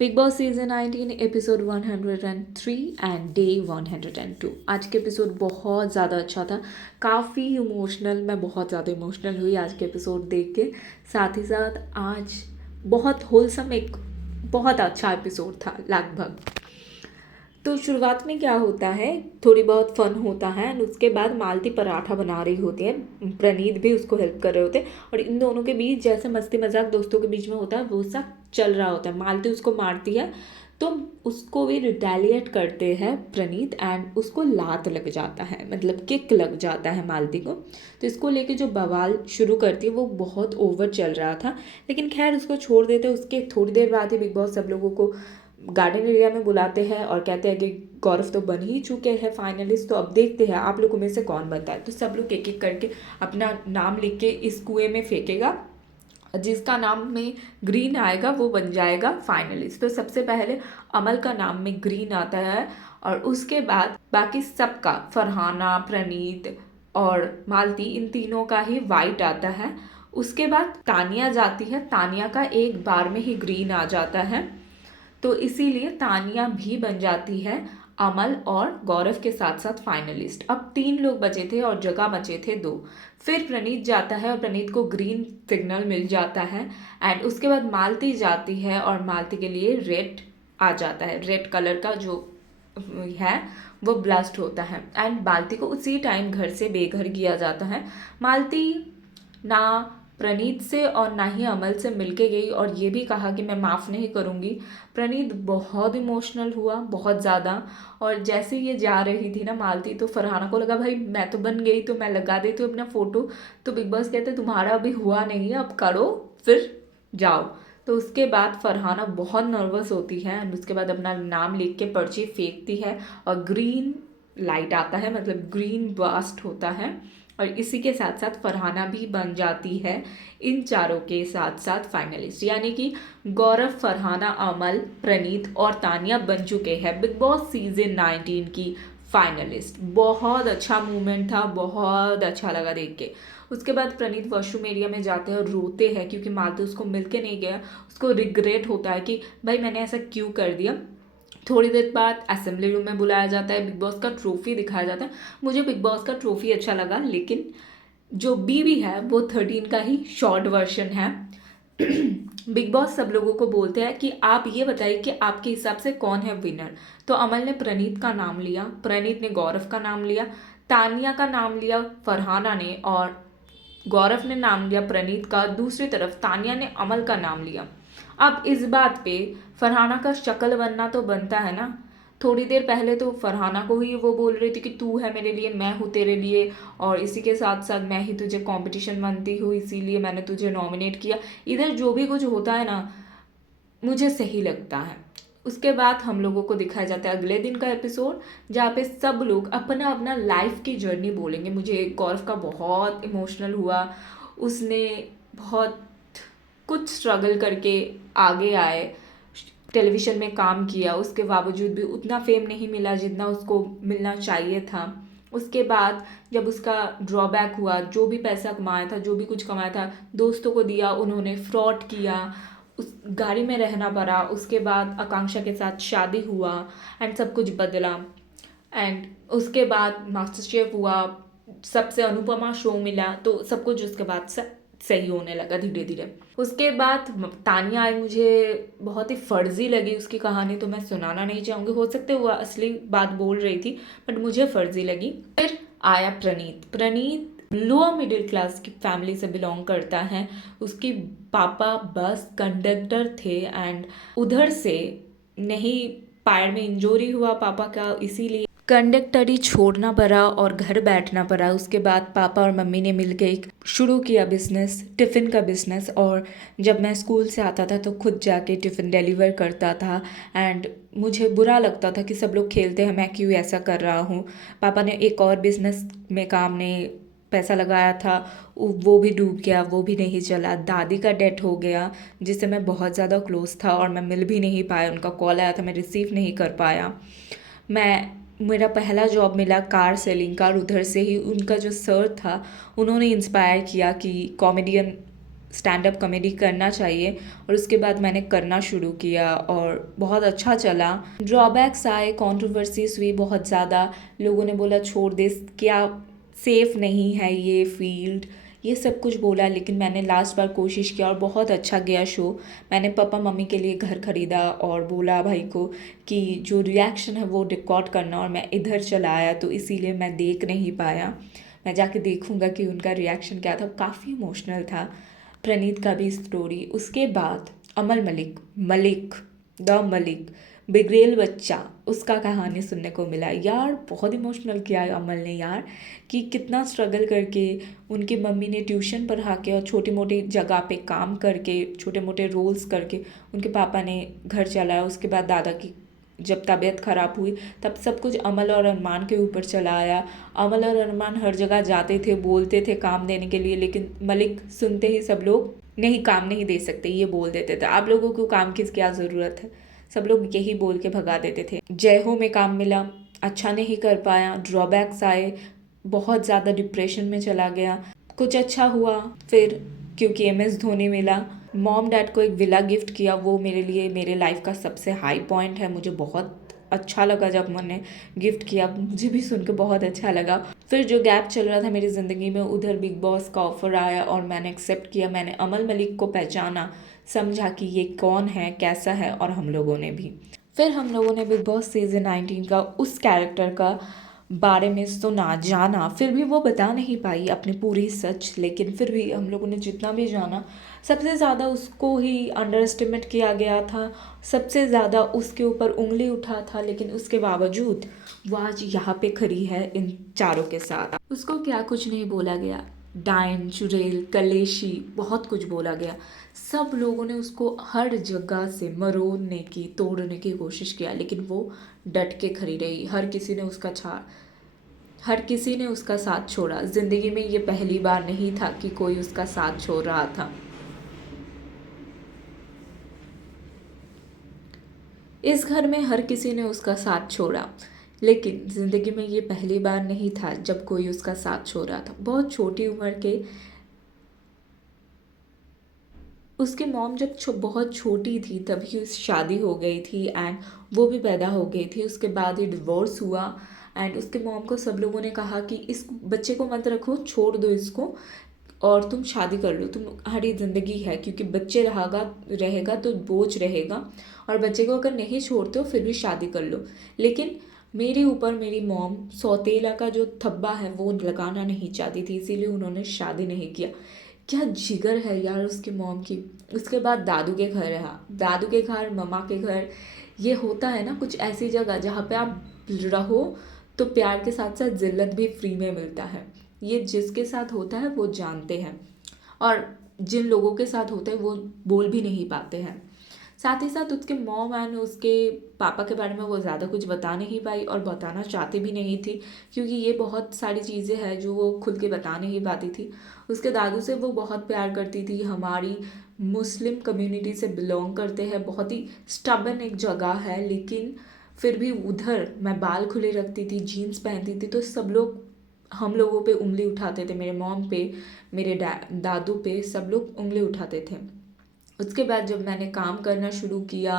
Big boss season 19 episode 103 and day 102। आज के episode बहुत ज़्यादा अच्छा था, काफ़ी इमोशनल। मैं बहुत ज़्यादा इमोशनल हुई आज के एपिसोड देख के। साथ ही साथ आज बहुत होलसम एक बहुत अच्छा एपिसोड था लगभग। तो शुरुआत में क्या होता है, थोड़ी बहुत फन होता है एंड उसके बाद मालती पराठा बना रही होती है, प्रणीत भी उसको हेल्प कर रहे होते हैं और इन दोनों के बीच जैसे मस्ती मजाक दोस्तों के बीच में होता है वो सब चल रहा होता है। मालती उसको मारती है तो उसको भी रिटेलिएट करते हैं प्रणीत एंड उसको लात लग जाता है, मतलब किक लग जाता है मालती को। तो इसको लेके जो बवाल शुरू करती है वो बहुत ओवर चल रहा था, लेकिन खैर उसको छोड़ देते। उसके थोड़ी देर बाद ही बिग बॉस सब लोगों को गार्डन एरिया में बुलाते हैं और कहते हैं कि गौरव तो बन ही चुके हैं फाइनलिस्ट, तो अब देखते हैं आप लोगों में से कौन बनता है। तो सब लोग एक एक करके अपना नाम लिख के इस कुएं में फेंकेगा, जिसका नाम में ग्रीन आएगा वो बन जाएगा फाइनलिस्ट। तो सबसे पहले अमल का नाम में ग्रीन आता है और उसके बाद बाकी सबका, फरहाना, प्रणीत और मालती, इन तीनों का ही वाइट आता है। उसके बाद तानिया जाती है, तानिया का एक बार में ही ग्रीन आ जाता है, तो इसीलिए तानिया भी बन जाती है अमल और गौरव के साथ साथ फाइनलिस्ट। अब 3 लोग बचे थे और जगह बचे थे 2। फिर प्रणीत जाता है और प्रणीत को ग्रीन सिग्नल मिल जाता है एंड उसके बाद मालती जाती है और मालती के लिए रेड आ जाता है, रेड कलर का जो है वो ब्लास्ट होता है एंड मालती को उसी टाइम घर से बेघर किया जाता है। मालती ना प्रणीत से और ना ही अमल से मिलके गई और ये भी कहा कि मैं माफ़ नहीं करूँगी। प्रणीत बहुत इमोशनल हुआ, बहुत ज़्यादा। और जैसे ये जा रही थी ना मालती, तो फरहाना को लगा भाई मैं तो बन गई तो मैं लगा देती हूँ अपना फ़ोटो। तो बिग बॉस कहते तुम्हारा अभी हुआ नहीं है, अब करो फिर जाओ। तो उसके बाद फरहाना बहुत नर्वस होती है एंड उसके बाद अपना नाम लिख के पर्ची फेंकती है और ग्रीन लाइट आता है, मतलब ग्रीन ब्लास्ट होता है और इसी के साथ साथ फरहाना भी बन जाती है इन चारों के साथ साथ फाइनलिस्ट। यानी कि गौरव, फरहाना, अमल, प्रणीत और तानिया बन चुके हैं बिग बॉस सीजन 19 की फाइनलिस्ट। बहुत अच्छा मूवमेंट था, बहुत अच्छा लगा देख के। उसके बाद प्रणीत वॉशरूम एरिया में जाते हैं और रोते हैं क्योंकि मालती उसको मिलके नहीं गया। उसको रिग्रेट होता है कि भाई मैंने ऐसा क्यों कर दिया। थोड़ी देर बाद असेंबली रूम में बुलाया जाता है, बिग बॉस का ट्रॉफी दिखाया जाता है। मुझे बिग बॉस का ट्रॉफी अच्छा लगा, लेकिन जो बीबी है वो 13 का ही शॉर्ट वर्जन है। बिग बॉस सब लोगों को बोलते हैं कि आप ये बताइए कि आपके हिसाब से कौन है विनर। तो अमल ने प्रणीत का नाम लिया, प्रणीत ने गौरव का नाम लिया, तानिया का नाम लिया फरहाना ने और गौरव ने नाम लिया प्रणीत का। दूसरी तरफ तानिया ने अमल का नाम लिया। अब इस बात पे फरहाना का शक्ल बनना तो बनता है ना। थोड़ी देर पहले तो फरहाना को ही वो बोल रही थी कि तू है मेरे लिए, मैं हूँ तेरे लिए और इसी के साथ साथ मैं ही तुझे कंपटीशन मानती हूँ, इसीलिए मैंने तुझे नॉमिनेट किया। इधर जो भी कुछ होता है ना मुझे सही लगता है। उसके बाद हम लोगों को दिखाया जाता है अगले दिन का एपिसोड, जहाँ पे सब लोग अपना अपना लाइफ की जर्नी बोलेंगे। मुझे गौरव का बहुत इमोशनल हुआ, उसने बहुत कुछ स्ट्रगल करके आगे आए, टेलीविज़न में काम किया, उसके बावजूद भी उतना फेम नहीं मिला जितना उसको मिलना चाहिए था। उसके बाद जब उसका ड्रॉबैक हुआ, जो भी पैसा कमाया था, जो भी कुछ कमाया था, दोस्तों को दिया, उन्होंने फ्रॉड किया, उस गाड़ी में रहना पड़ा। उसके बाद आकांक्षा के साथ शादी हुआ एंड सब कुछ बदला एंड उसके बाद मास्टर शेफ हुआ, सबसे अनुपमा शो मिला, तो सब कुछ उसके बाद से सही होने लगा धीरे धीरे। उसके बाद तानिया आई, मुझे बहुत ही फर्जी लगी उसकी कहानी, तो मैं सुनाना नहीं चाहूँगी, हो सकता है वो असली बात बोल रही थी बट मुझे फर्जी लगी। फिर आया प्रणीत। प्रणीत लोअर मिडिल क्लास की फैमिली से बिलोंग करता है। उसकी पापा बस कंडक्टर थे एंड उधर से नहीं, पैर में इंजरी हुआ पापा का, इसीलिए कंडक्टरी छोड़ना पड़ा और घर बैठना पड़ा। उसके बाद पापा और मम्मी ने मिलकर एक शुरू किया बिजनेस, टिफ़िन का बिजनेस। और जब मैं स्कूल से आता था तो खुद जाके टिफ़िन डिलीवर करता था एंड मुझे बुरा लगता था कि सब लोग खेलते हैं, मैं क्यों ऐसा कर रहा हूँ। पापा ने एक और बिजनेस में काम ने पैसा लगाया था, वो भी डूब गया, वो भी नहीं चला। दादी का डेथ हो गया जिससे मैं बहुत ज़्यादा क्लोज था और मैं मिल भी नहीं पाया, उनका कॉल आया था मैं रिसीव नहीं कर पाया। मेरा पहला जॉब मिला कार सेलिंग का, और उधर से ही उनका जो सर था उन्होंने इंस्पायर किया कि कॉमेडियन स्टैंड अप कॉमेडी करना चाहिए। और उसके बाद मैंने करना शुरू किया और बहुत अच्छा चला। ड्रॉबैक्स आए, कंट्रोवर्सीज हुई बहुत ज़्यादा, लोगों ने बोला छोड़ दे, क्या सेफ़ नहीं है ये फील्ड, ये सब कुछ बोला, लेकिन मैंने लास्ट बार कोशिश किया और बहुत अच्छा गया शो। मैंने पापा मम्मी के लिए घर ख़रीदा और बोला भाई को कि जो रिएक्शन है वो रिकॉर्ड करना, और मैं इधर चला आया तो इसीलिए मैं देख नहीं पाया। मैं जाके देखूँगा कि उनका रिएक्शन क्या था। काफ़ी इमोशनल था। प्रणीत का भी स्टोरी। उसके बाद अमल मलिक, द मलिक, बिगड़ेल बच्चा, उसका कहानी सुनने को मिला। यार बहुत इमोशनल किया है अमल ने यार, कि कितना स्ट्रगल करके उनकी मम्मी ने ट्यूशन पढ़ा के और छोटी मोटी जगह पे काम करके, छोटे मोटे रोल्स करके उनके पापा ने घर चलाया। उसके बाद दादा की जब तबीयत ख़राब हुई तब सब कुछ अमल और अरमान के ऊपर चला आया। अमल और अरमान हर जगह जाते थे, बोलते थे काम देने के लिए, लेकिन मलिक सुनते ही सब लोग नहीं, काम नहीं दे सकते, ये बोल देते थे। आप लोगों को काम की क्या ज़रूरत है, सब लोग यही बोल के भगा देते थे। जय हो में काम मिला, अच्छा नहीं कर पाया, ड्रॉबैक्स आए, बहुत ज़्यादा डिप्रेशन में चला गया। कुछ अच्छा हुआ फिर, क्योंकि MS धोनी मिला। मॉम डैड को एक विला गिफ्ट किया, वो मेरे लिए मेरे लाइफ का सबसे हाई पॉइंट है। मुझे बहुत अच्छा लगा जब मैंने गिफ्ट किया, मुझे भी सुन के बहुत अच्छा लगा। फिर जो गैप चल रहा था मेरी ज़िंदगी में, उधर बिग बॉस का ऑफ़र आया और मैंने एक्सेप्ट किया। मैंने अमल मलिक को पहचाना, समझा कि ये कौन है, कैसा है, और हम लोगों ने भी फिर हम लोगों ने बिग बॉस सीज़न 19 का उस कैरेक्टर का बारे में सुना, जाना। फिर भी वो बता नहीं पाई अपनी पूरी सच, लेकिन फिर भी हम लोगों ने जितना भी जाना, सबसे ज़्यादा उसको ही अंडर एस्टिमेट किया गया था, सबसे ज़्यादा उसके ऊपर उंगली उठा था। लेकिन उसके बावजूद वो आज यहाँ पे खड़ी है इन चारों के साथ। उसको क्या कुछ नहीं बोला गया, डायन, चुड़ैल, कलेशी, बहुत कुछ बोला गया। सब लोगों ने उसको हर जगह से मरोड़ने की, तोड़ने की कोशिश किया, लेकिन वो डट के खड़ी रही। हर किसी ने उसका साथ छोड़ा। ज़िंदगी में ये पहली बार नहीं था कि कोई उसका साथ छोड़ रहा था। इस घर में हर किसी ने उसका साथ छोड़ा, लेकिन ज़िंदगी में ये पहली बार नहीं था जब कोई उसका साथ छोड़ रहा था। बहुत छोटी उम्र के उसकी मॉम जब बहुत छोटी थी तभी उस शादी हो गई थी, एंड वो भी पैदा हो गई थी। उसके बाद ही डिवोर्स हुआ, एंड उसके मॉम को सब लोगों ने कहा कि इस बच्चे को मत रखो, छोड़ दो इसको और तुम शादी कर लो, तुम्हारी ज़िंदगी है, क्योंकि बच्चे रहेगा तो बोझ रहेगा, और बच्चे को अगर नहीं छोड़ते हो फिर भी शादी कर लो। लेकिन मेरे ऊपर मेरी मॉम सौतेला का जो थब्बा है वो लगाना नहीं चाहती थी, इसीलिए उन्होंने शादी नहीं किया। क्या जिगर है यार उसकी मॉम की। उसके बाद दादू के घर रहा, दादू के घर, मम्मा के घर। ये होता है ना कुछ ऐसी जगह जहाँ पे आप रहो तो प्यार के साथ साथ जिल्लत भी फ्री में मिलता है। ये जिसके साथ होता है वो जानते हैं, और जिन लोगों के साथ होता है वो बोल भी नहीं पाते हैं। साथ ही साथ उसके मॉम एंड उसके पापा के बारे में वो ज़्यादा कुछ बता नहीं पाई, और बताना चाहती भी नहीं थी, क्योंकि ये बहुत सारी चीज़ें हैं जो वो खुल के बता नहीं पाती थी। उसके दादू से वो बहुत प्यार करती थी। हमारी मुस्लिम कम्युनिटी से बिलोंग करते हैं, बहुत ही स्टबन एक जगह है, लेकिन फिर भी उधर मैं बाल खुले रखती थी, जीन्स पहनती थी, तो सब लोग हम लोगों पे उंगली उठाते थे, मेरे मॉम पे, मेरे दादू पे, सब लोग उंगली उठाते थे। उसके बाद जब मैंने काम करना शुरू किया,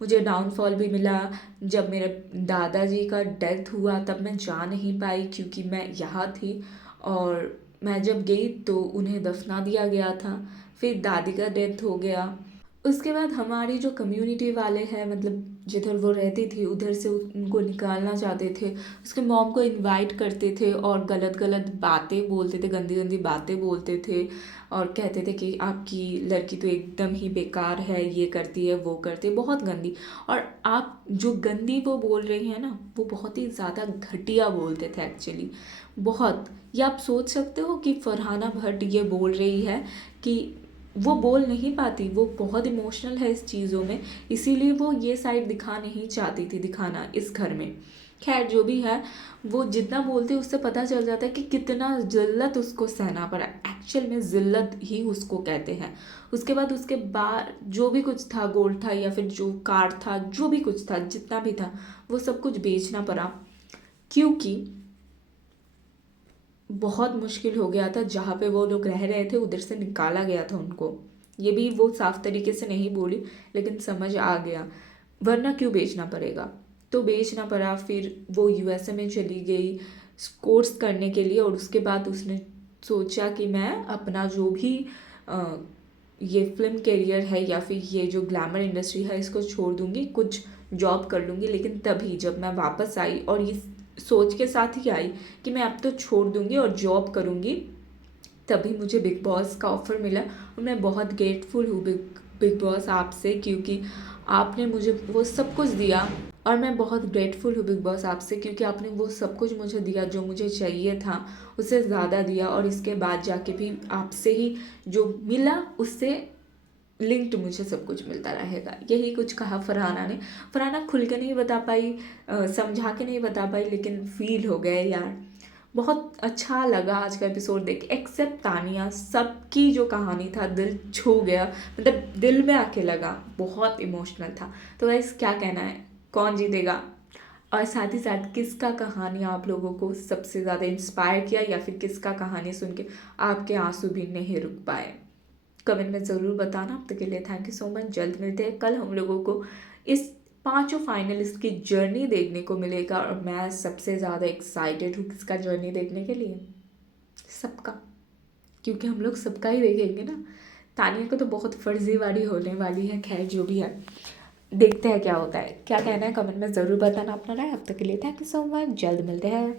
मुझे डाउनफॉल भी मिला। जब मेरे दादाजी का डेथ हुआ तब मैं जा नहीं पाई, क्योंकि मैं यहाँ थी, और मैं जब गई तो उन्हें दफना दिया गया था। फिर दादी का डेथ हो गया। उसके बाद हमारी जो कम्युनिटी वाले हैं, मतलब जिधर वो रहती थी उधर से उनको निकालना चाहते थे। उसके मॉम को इनवाइट करते थे और गलत गलत बातें बोलते थे, गंदी गंदी बातें बोलते थे, और कहते थे कि आपकी लड़की तो एकदम ही बेकार है, ये करती है, वो करती है, बहुत गंदी। और आप जो गंदी वो बोल रही हैं ना, वो बहुत ही ज़्यादा घटिया बोलते थे एक्चुअली, बहुत। ये आप सोच सकते हो कि फरहाना भट्ट ये बोल रही है कि वो बोल नहीं पाती, वो बहुत इमोशनल है इस चीज़ों में, इसीलिए वो ये साइड दिखा नहीं चाहती थी दिखाना इस घर में। खैर जो भी है, वो जितना बोलती है उससे पता चल जाता है कि कितना ज़िल्लत उसको सहना पड़ा। एक्चुअल में ज़िल्लत ही उसको कहते हैं। उसके बाद जो भी कुछ था, गोल्ड था या फिर जो कार था, जो भी कुछ था, जितना भी था, वो सब कुछ बेचना पड़ा, क्योंकि बहुत मुश्किल हो गया था, जहाँ पे वो लोग रह रहे थे उधर से निकाला गया था उनको। ये भी वो साफ तरीके से नहीं बोली, लेकिन समझ आ गया, वरना क्यों बेचना पड़ेगा। तो बेचना पड़ा। फिर वो यूएसए में चली गई कोर्स करने के लिए, और उसके बाद उसने सोचा कि मैं अपना जो भी अ, ये फिल्म करियर है या फिर ये जो ग्लैमर इंडस्ट्री है इसको छोड़ दूंगी, कुछ जॉब कर लूँगी। लेकिन तभी जब मैं वापस आई और ये सोच के साथ ही आई कि मैं अब तो छोड़ दूंगी और जॉब करूँगी, तभी मुझे बिग बॉस का ऑफ़र मिला। और मैं बहुत ग्रेटफुल हूँ बिग बॉस आपसे, क्योंकि आपने मुझे वो सब कुछ दिया। और मैं बहुत ग्रेटफुल हूँ बिग बॉस आपसे, क्योंकि आपने वो सब कुछ मुझे दिया जो मुझे चाहिए था, उससे ज़्यादा दिया। और इसके बाद जाके भी आपसे ही जो मिला उससे लिंक्ड मुझे सब कुछ मिलता रहेगा। यही कुछ कहा फरहाना ने। फरहाना खुल के नहीं बता पाई, समझा के नहीं बता पाई, लेकिन फील हो गए यार। बहुत अच्छा लगा आज का एपिसोड देख के, एक्सेप्ट तानिया। सबकी जो कहानी था दिल छू गया, मतलब दिल में आके लगा, बहुत इमोशनल था। तो गाइस क्या कहना है, कौन जीतेगा, और साथ ही साथ किसका कहानी आप लोगों को सबसे ज़्यादा इंस्पायर किया, या फिर किसका कहानी सुन के आपके आंसू भी नहीं रुक पाए, कमेंट में ज़रूर बताना। अब तक के लिए थैंक यू सो मच। जल्द मिलते हैं। कल हम लोगों को इस पांचों फाइनलिस्ट की जर्नी देखने को मिलेगा, और मैं सबसे ज़्यादा एक्साइटेड हूँ किसका जर्नी देखने के लिए, सबका, क्योंकि हम लोग सबका ही देखेंगे ना। तानिया को तो बहुत फर्जीवाड़ी होने वाली है, खैर जो भी है, देखते हैं क्या होता है। क्या कहना है कमेंट में ज़रूर बताना अपना राय। अब तक के लिए थैंक यू सो मच। जल्द मिलते हैं।